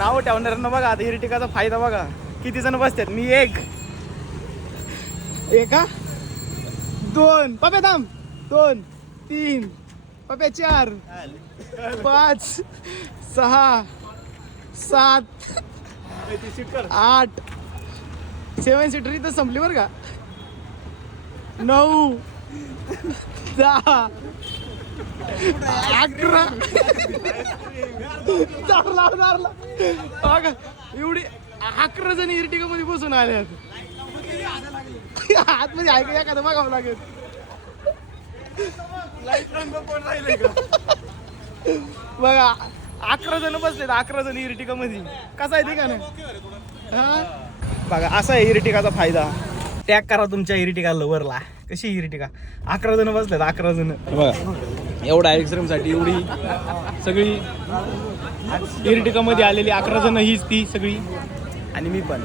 नाव ठेवणाऱ्यांना बघा आता इर्टिकाचा फायदा बघा. किती जण बसतात. मी एक दोन पप्या थांब 2 3 पप्या 4 5 6 7 8 7 सीटर इथं संपली बरं का. 9 10 11 एवढी 11 जण इर्टिका मध्ये बसून आल्यात. आतमध्ये ऐका एखादं बघावं लागेल. बघा 11 जण बसलेत. 11 जण इर्टिका मध्ये. कसा आहे ते का नाही. बघा असा आहे इर्टिकाचा फायदा. टॅग करा तुमच्या इर्टिका लवरला. कशी इर्टिका 11 जण बसलेत. 11 जण बघा एवढा एक्स्ट्रीम साठी एवढी सगळी इर्टिका मध्ये आलेली 11 जण हीच ती सगळी आणि मी पण.